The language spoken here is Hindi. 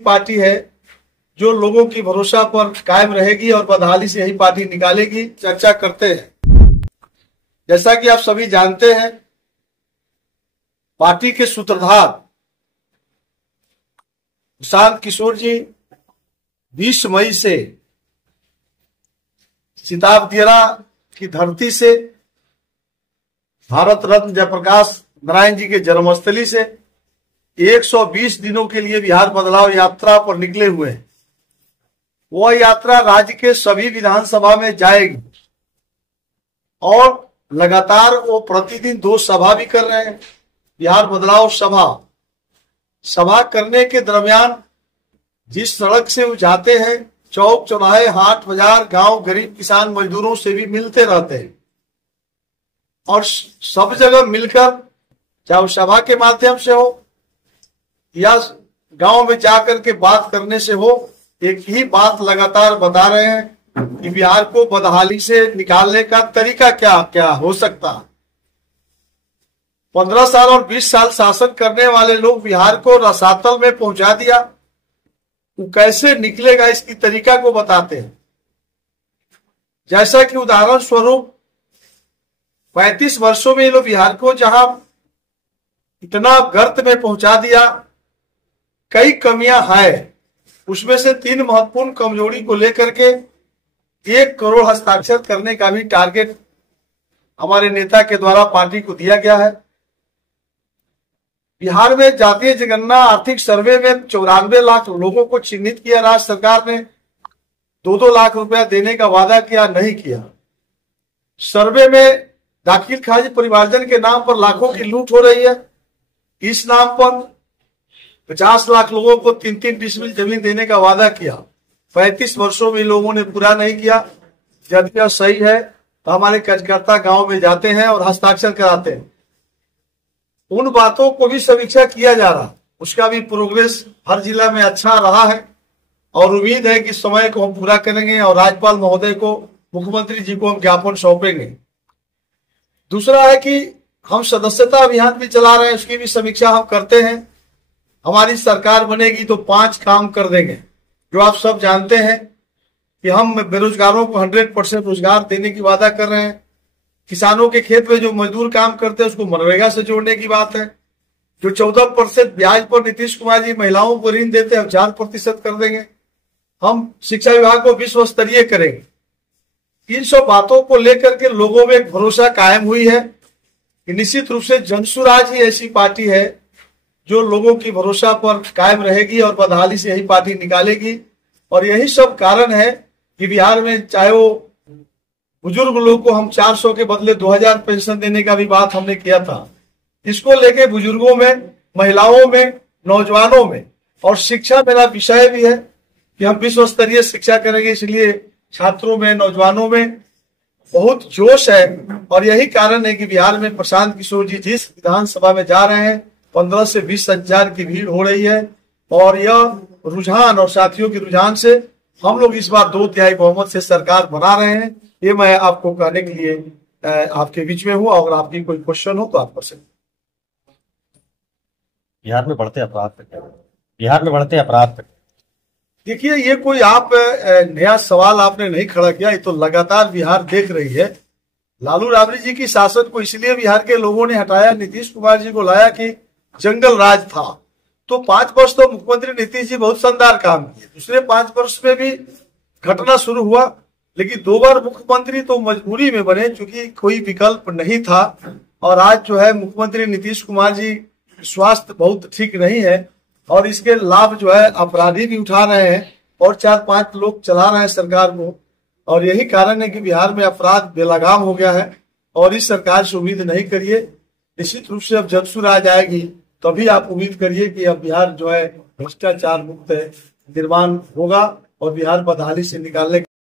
पार्टी है जो लोगों की भरोसा पर कायम रहेगी और बदहाली से यही पार्टी निकालेगी। चर्चा करते हैं। जैसा कि आप सभी जानते हैं, पार्टी के सूत्रधार प्रशांत किशोर जी 20 मई से सिताबदिया की धरती से, भारत रत्न जयप्रकाश नारायण जी के जन्मस्थली से 120 दिनों के लिए बिहार बदलाव यात्रा पर निकले हुए हैं। वह यात्रा राज्य के सभी विधानसभा में जाएगी और लगातार वो प्रतिदिन 2 सभा भी कर रहे हैं। बिहार बदलाव सभा करने के दरमियान जिस सड़क से वो जाते हैं, चौक चौराहे, हाट बाजार, गांव, गरीब किसान मजदूरों से भी मिलते रहते हैं और सब जगह मिलकर, चाहे वो सभा के माध्यम से हो या गांव में जाकर के बात करने से हो, एक ही बात लगातार बता रहे हैं कि बिहार को बदहाली से निकालने का तरीका क्या क्या हो सकता है। 15 साल और 20 साल शासन करने वाले लोग बिहार को रसातल में पहुंचा दिया, वो कैसे निकलेगा इसकी तरीका को बताते हैं। जैसा कि उदाहरण स्वरूप 35 वर्षों में ये लोग बिहार को जहां इतना गर्त में पहुंचा दिया, कई कमियां हैं। उसमें से 3 महत्वपूर्ण कमजोरी को लेकर के 1 करोड़ हस्ताक्षर करने का भी टारगेट हमारे नेता के द्वारा पार्टी को दिया गया है। बिहार में जातीय जनगणना आर्थिक सर्वे में 94 लाख लोगों को चिन्हित किया। राज्य सरकार ने 2-2 लाख रुपया देने का वादा किया, नहीं किया। सर्वे में दाखिल खारिज परिवारजन के नाम पर लाखों की लूट हो रही है। इस नाम पर 50 लाख लोगों को 3-3 डिसमिल जमीन देने का वादा किया। 35 वर्षों में लोगों ने पूरा नहीं किया। यदि यह सही है तो हमारे कार्यकर्ता गांव में जाते हैं और हस्ताक्षर कराते हैं। उन बातों को भी समीक्षा किया जा रहा, उसका भी प्रोग्रेस हर जिला में अच्छा रहा है और उम्मीद है कि समय को हम पूरा करेंगे और राज्यपाल महोदय को, मुख्यमंत्री जी को हम ज्ञापन सौंपेंगे। दूसरा है कि हम सदस्यता अभियान भी चला रहे हैं, उसकी भी समीक्षा हम करते हैं। हमारी सरकार बनेगी तो 5 काम कर देंगे। जो आप सब जानते हैं कि हम बेरोजगारों को 100% रोजगार देने की वादा कर रहे हैं। किसानों के खेत में जो मजदूर काम करते हैं उसको मनरेगा से जोड़ने की बात है। जो 14% ब्याज पर नीतीश कुमार जी महिलाओं को ऋण देते हैं, 4% कर देंगे। हम शिक्षा विभाग को विश्व स्तरीय करेंगे। इन सब बातों को लेकर के लोगों में एक भरोसा कायम हुई है कि निश्चित रूप से जनसुराज ही ऐसी पार्टी है जो लोगों की भरोसा पर कायम रहेगी और बदहाली से यही पार्टी निकालेगी। और यही सब कारण है कि बिहार में चाहे वो बुजुर्ग लोग को हम 400 के बदले 2000 पेंशन देने का भी बात हमने किया था। इसको लेके बुजुर्गों में, महिलाओं में, नौजवानों में और शिक्षा मेरा विषय भी है कि हम विश्व स्तरीय शिक्षा करेंगे। इसलिए छात्रों में, नौजवानों में बहुत जोश है और यही कारण है कि बिहार में प्रशांत किशोर जी जिस विधानसभा में जा रहे हैं 15 से 20 हजार की भीड़ हो रही है। और यह रुझान और साथियों के रुझान से हम लोग इस बार 2/3 बहुमत से सरकार बना रहे हैं। ये मैं आपको कहने के लिए आपके बीच में हूँ। अगर आपकी कोई क्वेश्चन हो तो आप कर सकते। बिहार में बढ़ते अपराध देखिए, ये कोई आप नया सवाल आपने नहीं खड़ा किया, ये तो लगातार बिहार देख रही है। लालू राबड़ी जी की शासन को इसलिए बिहार के लोगों ने हटाया, नीतीश कुमार जी को लाया कि जंगल राज था। तो 5 वर्ष तो मुख्यमंत्री नीतीश जी बहुत शानदार काम किए। दूसरे 5 वर्ष में भी घटना शुरू हुआ, लेकिन 2 बार मुख्यमंत्री तो मजबूरी में बने क्योंकि कोई विकल्प नहीं था। और आज जो है मुख्यमंत्री नीतीश कुमार जी स्वास्थ्य बहुत ठीक नहीं है और इसके लाभ जो है अपराधी भी उठा रहे हैं और 4-5 लोग चला रहे हैं सरकार को। और यही कारण है कि बिहार में अपराध बेलगाम हो गया है और इस सरकार से उम्मीद नहीं करिए। निश्चित रूप से अब जनसुराज आएगी तभी आप उम्मीद करिए कि अब बिहार जो है भ्रष्टाचार मुक्त निर्माण होगा और बिहार बदहाली से निकालने